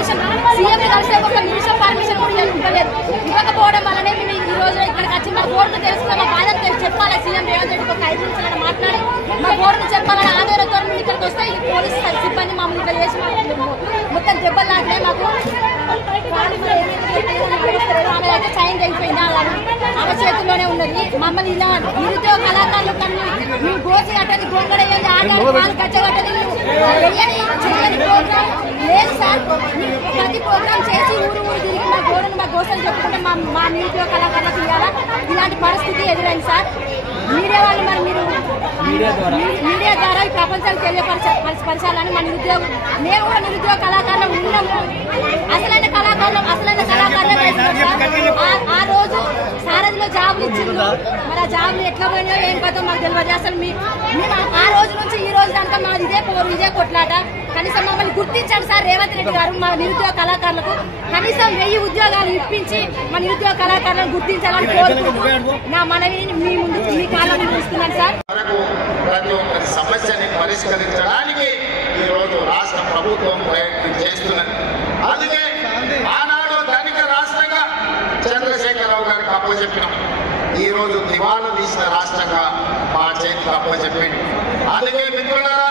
Permission CM కలిసి ఒక నిమిషం పర్మిషన్ కూడా ఇవ్వలేదు. ఇవ్వకపోవడం వల్లనే మేము ఈ రోజు ఇక్కడికి వచ్చి మా బోర్డును తెలుసుకున్న మా బాధను చెప్పాలి. సీఎం రేవంత్ రెడ్డికి ఒక 5 నిమిషాలు మాట్లాడి మా బోర్డును చెప్పాలని ఆందోళనతో మేము ఇక్కడికి వస్తే ఈ పోలీసు సిబ్బంది మమ్మల్ని ఇక్కడ చేసి మొత్తం దెబ్బలు లాగే మాకు ఆమె అయితే సైన్ అయిపోయిందా ఆమె చేతుల్లోనే ఉన్నది. మమ్మల్ని ఇలా నిరుద్యోగ కళాకారులు మేము గోసి కట్టని గోంగడ వేయండి ఆడాలి పాలు కట్టగట్టని చేయని ప్రోగ్రామ్ లేదు సార్. ప్రతి ప్రోగ్రామ్ చేసి ఊరు తిరిగి మా గోడను మా గోసలు చెప్పుకుంటే మా నిరుద్యోగ కళాకారులకు ఇవ్వాలా ఇలాంటి పరిస్థితి ఎదురైంది సార్. మీడియా వాళ్ళు మరి మీరు మీడియా ద్వారా ఈ ప్రపంచానికి తెలియపరచాలని మన నిరుద్యోగం మేము కూడా నిరుద్యోగ కళాకారులు ఉన్నాము. అసలైన కళాకారులు ఆ రోజు సారథిలో జాబులు ఇచ్చిండు. మరి ఆ జాబులు ఎట్లా పోయినాయో ఏం కదో మాకు తెలియదు. అసలు మేము ఆ రోజు నుంచి ఈ రోజు దాకా మాది ఇదే పోరు ఇదే కొట్లాట. కనీసం మమ్మల్ని గుర్తించండి సార్ రేవంత్ రెడ్డి గారు. మా నిరుద్యోగ కళాకారులకు కనీసం 1000 ఉద్యోగాలు ఇప్పించి మా నిరుద్యోగ కళాకారులను గుర్తించాలని కోరుకుంటూ నా మనవిని మీ ముందు మీ కాలంలో చూస్తున్నాను సార్. ప్రతి ఒక్క సమస్యని పరిష్కరించడానికి ఈ రోజు రాష్ట్ర ప్రభుత్వం ప్రయత్నం చేస్తున్నది. అందుకే ఆనాడు ధనిక రాష్ట్రంగా చంద్రశేఖరరావు గారికి అప్పచెప్పినాం. ఈ రోజు దివాలా తీసిన రాష్ట్రంగా మా చేతికి అప్పచెప్పింది. అందుకే మిత్రులారా